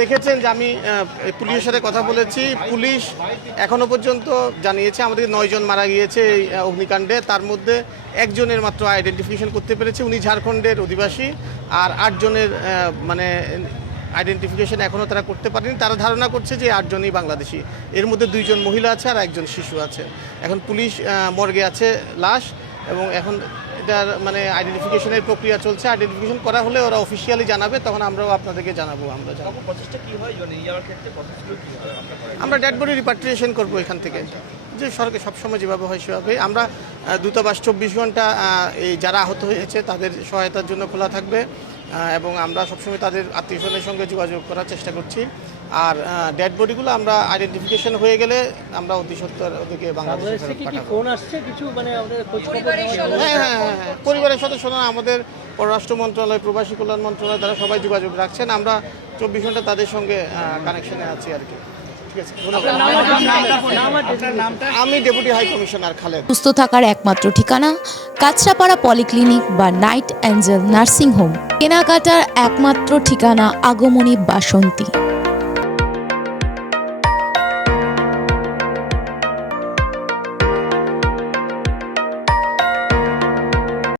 দেখেছেন যে আমি পুলিশের সাথে কথা বলেছি। পুলিশ এখনো পর্যন্ত জানিয়েছে আমাদের 9 জন মারা গিয়েছে এই অগ্নিকাণ্ডে। তার মধ্যে একজনের মাত্র আইডেন্টিফিকেশন করতে পেরেছে, উনি ঝাড়খণ্ডের অধিবাসী। আর 8 জনের মানে আইডেন্টিফিকেশন এখনও তারা করতে পারেনি। তারা ধারণা করছে যে 8 জনই বাংলাদেশি। এর মধ্যে 2 জন মহিলা আছে আর 1 জন শিশু আছে। এখন পুলিশ মর্গে আছে লাশ, এবং এখন এটার মানে আইডেন্টিফিকেশনের প্রক্রিয়া চলছে। আইডেন্টিফিকেশন করা হলে ওরা অফিসিয়ালি জানাবে, তখন আমরাও আপনাদেরকে জানাবো। আমরা ডেড বডি রিপাট্রিয়েশন করবো এখান থেকে, যে সরকার সবসময় যেভাবে হয় সেভাবে। আমরা দূতাবাস 24 ঘন্টা এই যারা আহত হয়েছে তাদের সহায়তার জন্য খোলা থাকবে, এবং আমরা সবসময় তাদের আত্মীয়স্বজনের সঙ্গে যোগাযোগ করার চেষ্টা করছি। আর ডেড বডিগুলো আমরা আইডেন্টিফিকেশন হয়ে গেলে আমরা অতি সত্বর ওদেরকে বাংলাদেশে পাঠাবো। হ্যাঁ, পরিবারের সদস্যরা আমাদের পররাষ্ট্র মন্ত্রণালয়, প্রবাসী কল্যাণ মন্ত্রণালয়, তারা সবাই যোগাযোগ রাখছেন। আমরা 24 ঘন্টা তাদের সঙ্গে কানেকশনে আছি আর কি। আমি ডেপুটি হাই কমিশনার খালেদ। সুস্থ থাকার একমাত্র ঠিকানা কাঁচরাপাড়া পলিক্লিনিক বা নাইট অ্যাঞ্জেল নার্সিং হোম। কেনাকাটার একমাত্র ঠিকানা আগমনী বাসন্তী।